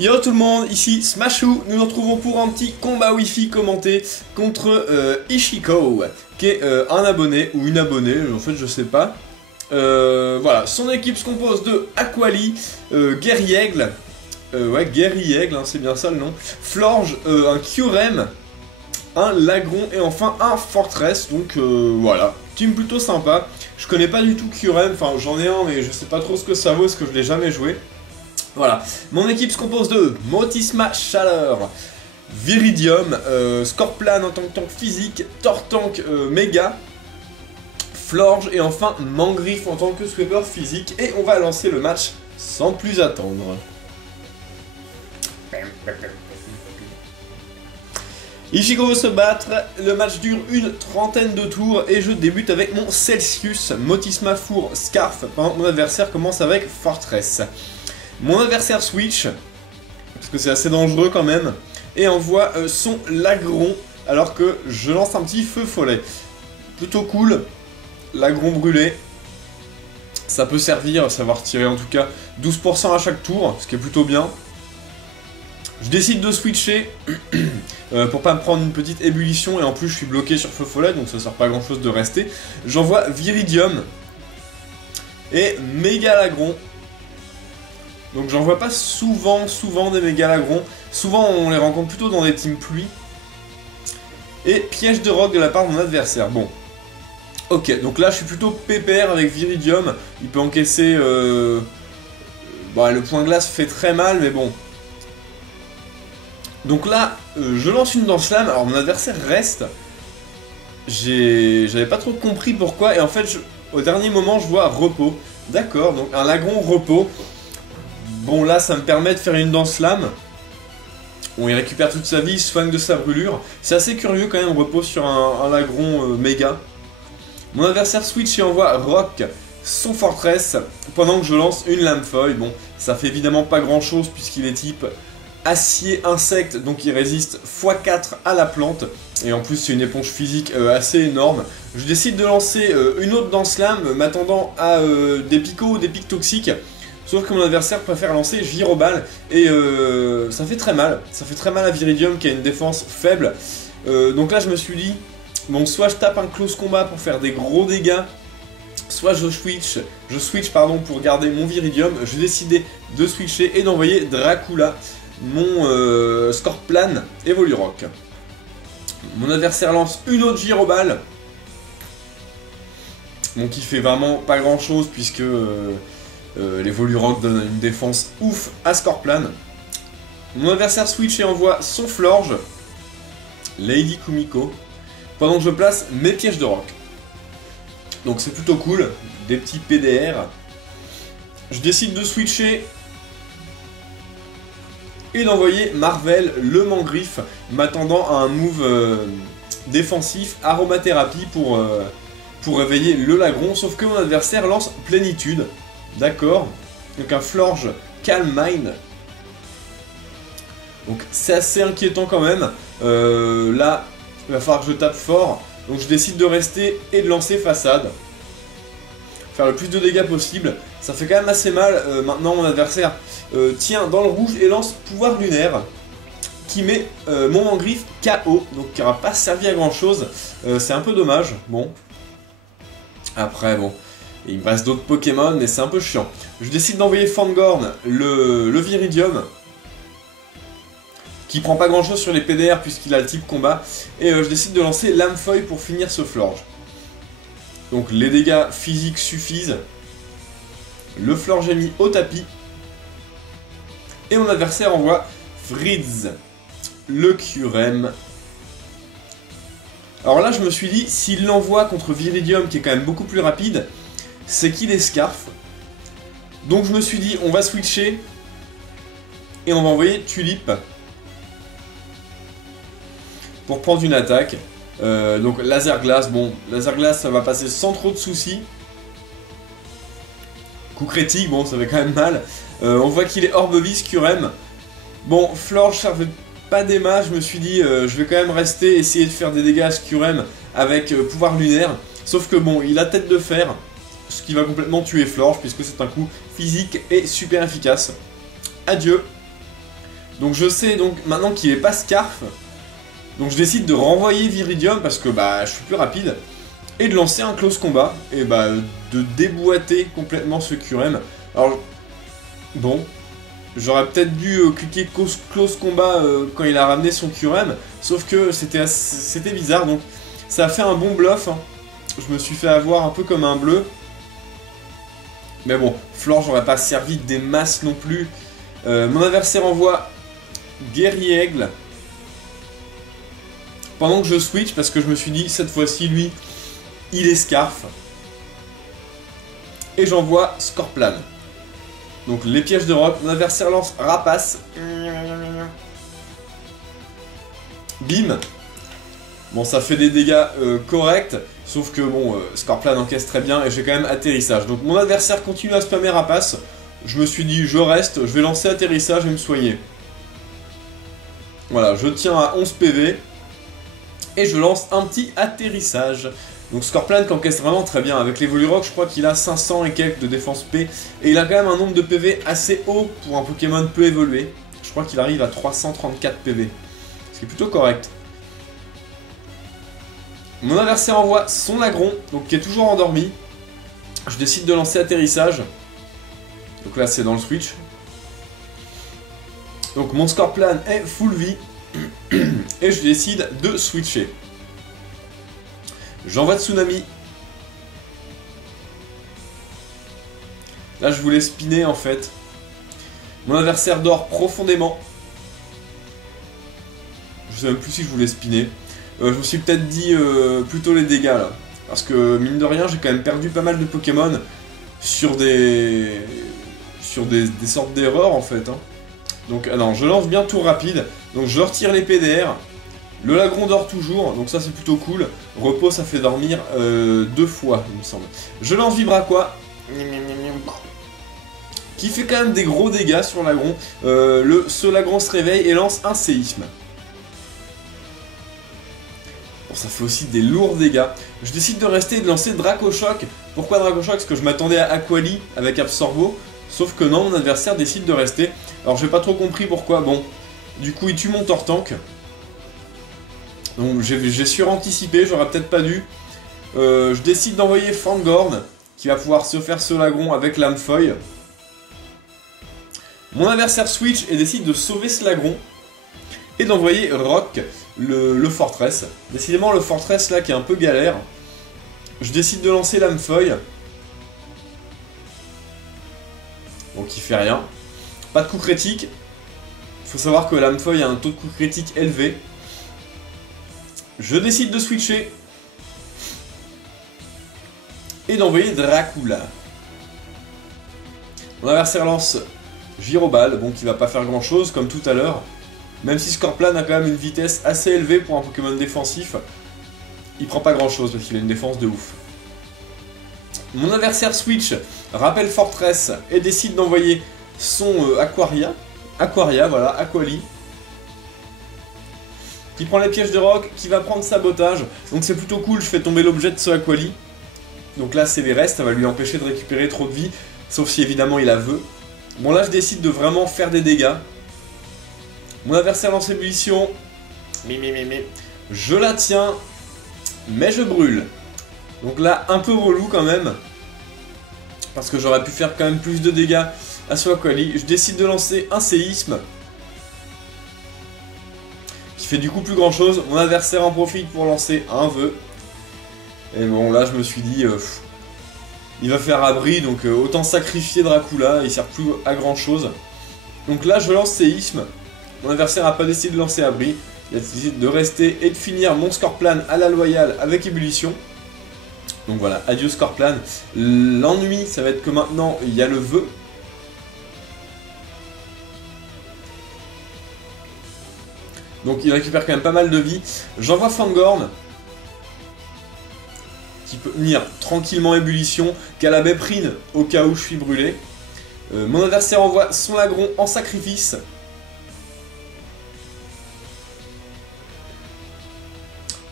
Yo tout le monde, ici Smashou, nous nous retrouvons pour un petit combat Wi-Fi commenté contre Ishiko, qui est un abonné ou une abonnée, en fait je sais pas. Voilà, son équipe se compose de Aquali, Guerriègle, ouais Guerriègle, hein, c'est bien ça le nom, Florge, un Kyurem, un Lagron et enfin un Fortress, donc voilà, team plutôt sympa. Je connais pas du tout Kyurem, enfin j'en ai un mais je sais pas trop ce que ça vaut, parce que je l'ai jamais joué. Voilà, mon équipe se compose de Motisma Chaleur, Viridium, Scorplan en tant que tank physique, Tortank méga, Florge et enfin Mangriffe en tant que sweeper physique. Et on va lancer le match sans plus attendre. Ichigo veut se battre, le match dure une trentaine de tours et je débute avec mon Celsius, Motisma Four, Scarf, pendant que mon adversaire commence avec Fortress. Mon adversaire switch, parce que c'est assez dangereux quand même, et envoie son Lagron, alors que je lance un petit feu follet. Plutôt cool, Lagron brûlé, ça peut servir, ça va retirer en tout cas 12% à chaque tour, ce qui est plutôt bien. Je décide de switcher, pour pas me prendre une petite ébullition, et en plus je suis bloqué sur feu follet, donc ça sert pas à grand chose de rester. J'envoie Viridium, et Méga Lagron. Donc j'en vois pas souvent des méga lagrons. Souvent on les rencontre plutôt dans des teams pluie. Et piège de rock de la part de mon adversaire. Bon. Ok, donc là je suis plutôt pépère avec Viridium. Il peut encaisser... Bon, le point glace fait très mal, mais bon. Donc là, je lance une danse lame. Alors mon adversaire reste. J'avais pas trop compris pourquoi. Et en fait, au dernier moment, je vois repos. D'accord, donc un lagron repos. Bon là ça me permet de faire une danse lame. On y récupère toute sa vie, il se soigne de sa brûlure. C'est assez curieux quand même, repose sur un lagron méga. Mon adversaire switch et envoie Rock son Fortress pendant que je lance une lame feuille. Bon, ça fait évidemment pas grand chose puisqu'il est type acier insecte, donc il résiste x4 à la plante. Et en plus c'est une éponge physique assez énorme. Je décide de lancer une autre danse lame, m'attendant à des picots ou des pics toxiques. Sauf que mon adversaire préfère lancer Girobal et ça fait très mal. Ça fait très mal à Viridium qui a une défense faible. Donc là je me suis dit, bon soit je tape un close combat pour faire des gros dégâts, soit je switch pardon, pour garder mon Viridium. J'ai décidé de switcher et d'envoyer Dracula, mon Scorplan et Volurock. Mon adversaire lance une autre Girobal. Bon qui fait vraiment pas grand chose puisque... les Volurock donnent une défense ouf à Scorplan. Mon adversaire switch et envoie son Florge, Lady Kumiko, pendant que je place mes pièges de rock. Donc c'est plutôt cool, des petits PDR. Je décide de switcher et d'envoyer Marvel, le Mangriffe, m'attendant à un move défensif, aromathérapie pour réveiller le Lagron, sauf que mon adversaire lance Plénitude. D'accord, donc un Florge Calm Mind. Donc c'est assez inquiétant quand même. Là, il va falloir que je tape fort. Donc je décide de rester et de lancer Façade. Faire le plus de dégâts possible. Ça fait quand même assez mal. Maintenant mon adversaire tient dans le rouge et lance Pouvoir Lunaire. Qui met mon Mangriffe KO. Donc qui n'aura pas servi à grand chose. C'est un peu dommage. Bon. Après bon. Et il me reste d'autres Pokémon, mais c'est un peu chiant. Je décide d'envoyer Fangorn, le Viridium, qui prend pas grand chose sur les PDR puisqu'il a le type combat. Et je décide de lancer Lame Feuille pour finir ce Florge. Donc les dégâts physiques suffisent. Le Florge est mis au tapis. Et mon adversaire envoie Fritz, le Kyurem. Alors là je me suis dit, s'il l'envoie contre Viridium qui est quand même beaucoup plus rapide, c'est qu'il est Scarf. Donc je me suis dit, on va switcher et on va envoyer Tulip pour prendre une attaque. Donc Laser Glace, bon, Laser Glace ça va passer sans trop de soucis. Coup critique, bon ça fait quand même mal. On voit qu'il est Orbevis, Kyurem. Bon, Florge ça fait pas des masses, je me suis dit, je vais quand même rester, essayer de faire des dégâts à ce Kyurem avec Pouvoir Lunaire. Sauf que bon, il a tête de fer. Ce qui va complètement tuer Florge puisque c'est un coup physique et super efficace. Adieu. Donc je sais donc maintenant qu'il est pas Scarf. Donc je décide de renvoyer Viridium parce que bah je suis plus rapide. Et de lancer un close combat. Et bah de déboîter complètement ce Curem. Alors bon, j'aurais peut-être dû cliquer close combat quand il a ramené son Curem. Sauf que c'était bizarre, donc ça a fait un bon bluff. Hein. Je me suis fait avoir un peu comme un bleu. Mais bon, Flore, j'aurais pas servi des masses non plus. Mon adversaire envoie Guerrier Aigle. Pendant que je switch, parce que je me suis dit, cette fois-ci, lui, il est Scarf. Et j'envoie Scorplan. Donc les pièges de roc, mon adversaire lance Rapace. Bim. Bon, ça fait des dégâts corrects, sauf que bon, Scorplan encaisse très bien et j'ai quand même atterrissage. Donc mon adversaire continue à spammer Rapace. Je me suis dit, je reste, je vais lancer atterrissage et me soigner. Voilà, je tiens à 11 PV. Et je lance un petit atterrissage. Donc Scorplan qui encaisse vraiment très bien. Avec les Volirock, je crois qu'il a 500 et quelques de défense P. Et il a quand même un nombre de PV assez haut pour un Pokémon peu évolué. Je crois qu'il arrive à 334 PV. Ce qui est plutôt correct. Mon adversaire envoie son Lagron, donc qui est toujours endormi. Je décide de lancer atterrissage. Donc là c'est dans le switch. Donc mon Scorplan est full vie. Et je décide de switcher. J'envoie Tsunami. Là je voulais spinner en fait. Mon adversaire dort profondément. Je sais même plus si je voulais spinner. Je me suis peut-être dit plutôt les dégâts là. Parce que mine de rien j'ai quand même perdu pas mal de Pokémon sur des sortes d'erreurs en fait. Hein. Donc non, je lance bien tour rapide. Donc je retire les PDR. Le Lagron dort toujours, donc ça c'est plutôt cool. Repos ça fait dormir 2 fois il me semble. Je lance Vibraqua. Qui fait quand même des gros dégâts sur Lagron. Ce Lagron se réveille et lance un séisme. Bon, ça fait aussi des lourds dégâts. Je décide de rester et de lancer Dracochoc. Pourquoi Dracochoc? Parce que je m'attendais à Aquali avec Absorbo. Sauf que non, mon adversaire décide de rester. Alors j'ai pas trop compris pourquoi. Bon, du coup il tue mon Tortank. Donc j'ai suranticipé, j'aurais peut-être pas dû. Je décide d'envoyer Fangorn, qui va pouvoir se faire ce Lagron avec Lamefeuille. Mon adversaire switch et décide de sauver ce Lagron. Et d'envoyer Rock, le Fortress. Décidément le Fortress là qui est un peu galère. Je décide de lancer Lamefeuille. Donc il fait rien. Pas de coup critique. Il faut savoir que Lamefeuille a un taux de coup critique élevé. Je décide de switcher. Et d'envoyer Dracula. Mon adversaire lance Gyroball, bon qui va pas faire grand chose comme tout à l'heure. Même si Scorplan a quand même une vitesse assez élevée pour un Pokémon défensif. Il prend pas grand chose parce qu'il a une défense de ouf. Mon adversaire switch, rappelle Fortress et décide d'envoyer son Aquaria. Aquaria, voilà, Aquali. Qui prend les pièges de roc, qui va prendre sabotage. Donc c'est plutôt cool, je fais tomber l'objet de ce Aquali. Donc là c'est les restes, ça va lui empêcher de récupérer trop de vie. Sauf si évidemment il la veut. Bon là je décide de vraiment faire des dégâts. Mon adversaire lance ébullition. Je la tiens. Mais je brûle. Donc là un peu relou quand même. Parce que j'aurais pu faire quand même plus de dégâts à ce Aquali. Je décide de lancer un séisme. Qui fait du coup plus grand chose. Mon adversaire en profite pour lancer un vœu. Et bon là je me suis dit il va faire abri donc autant sacrifier Dracula, il sert plus à grand chose. Donc là je lance séisme. Mon adversaire n'a pas décidé de lancer abri. Il a décidé de rester et de finir mon Scorplan à la loyale avec ébullition. Donc voilà, adieu Scorplan. L'ennui ça va être que maintenant il y a le vœu. Donc il récupère quand même pas mal de vie. J'envoie Fangorn. Qui peut tenir tranquillement ébullition. Calabaprine au cas où je suis brûlé. Mon adversaire envoie son Lagron en sacrifice.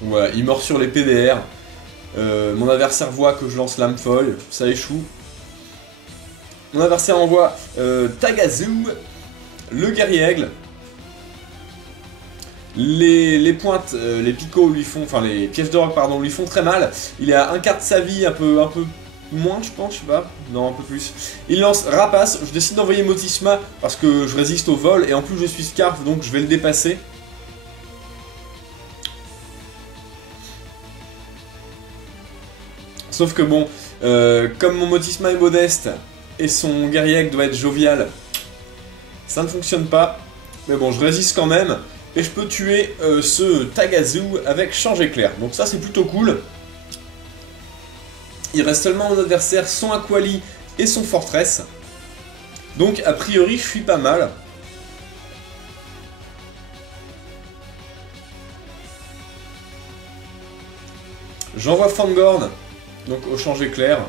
Voilà, il mord sur les PDR. Mon adversaire voit que je lance Lamefeuille. Ça échoue. Mon adversaire envoie Tagazu, le guerrier aigle. Les pointes, les picots lui font, enfin les pièges de roc pardon, lui font très mal. Il est à un quart de sa vie, un peu moins je pense, je sais pas, non un peu plus. Il lance Rapace, je décide d'envoyer Motisma parce que je résiste au vol et en plus je suis Scarf donc je vais le dépasser. Sauf que bon, comme mon Motisma est modeste et son guerrier doit être jovial, ça ne fonctionne pas. Mais bon, je résiste quand même. Et je peux tuer ce Tagazu avec Change Éclair. Donc ça, c'est plutôt cool. Il reste seulement mon adversaire, son Aquali et son Fortress. Donc, a priori, je suis pas mal. J'envoie Fangorn, donc au Change Éclair.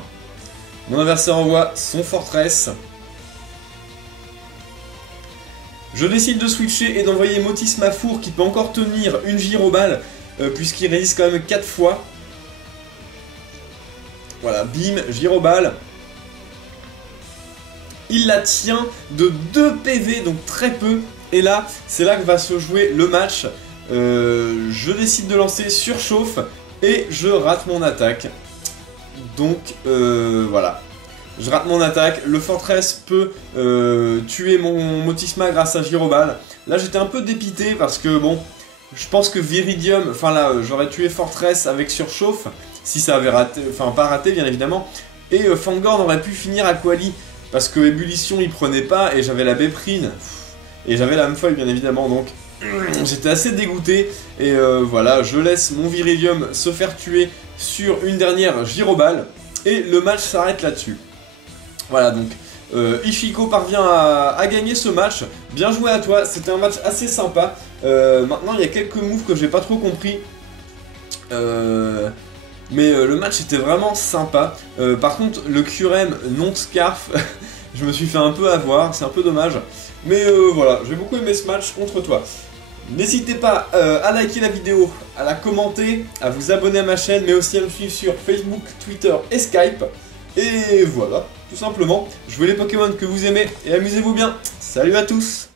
Mon adversaire envoie son Fortress. Je décide de switcher et d'envoyer Motisma Four qui peut encore tenir une Gyroballe puisqu'il résiste quand même 4 fois. Voilà, bim, Gyroballe. Il la tient de 2 PV, donc très peu. Et là, c'est là que va se jouer le match. Je décide de lancer Surchauffe et je rate mon attaque. Donc voilà. Je rate mon attaque, le Fortress peut tuer mon Motisma grâce à Gyroballe. Là j'étais un peu dépité parce que bon, je pense que Viridium, enfin là j'aurais tué Fortress avec Surchauffe, si ça avait raté, enfin pas raté bien évidemment. Et Fangorn aurait pu finir Aquali parce que Ébullition il prenait pas et j'avais la Béprine. Et j'avais la Amphoille bien évidemment donc j'étais assez dégoûté. Et voilà, je laisse mon Viridium se faire tuer sur une dernière Gyroballe. Et le match s'arrête là-dessus. Voilà donc, Ishiko parvient à gagner ce match. Bien joué à toi, c'était un match assez sympa. Maintenant, il y a quelques moves que j'ai pas trop compris. Mais le match était vraiment sympa. Par contre, le QRM non Scarf, je me suis fait un peu avoir, c'est un peu dommage. Mais voilà, j'ai beaucoup aimé ce match contre toi. N'hésitez pas à liker la vidéo, à la commenter, à vous abonner à ma chaîne, mais aussi à me suivre sur Facebook, Twitter et Skype. Et voilà, tout simplement, jouez les Pokémon que vous aimez et amusez-vous bien. Salut à tous!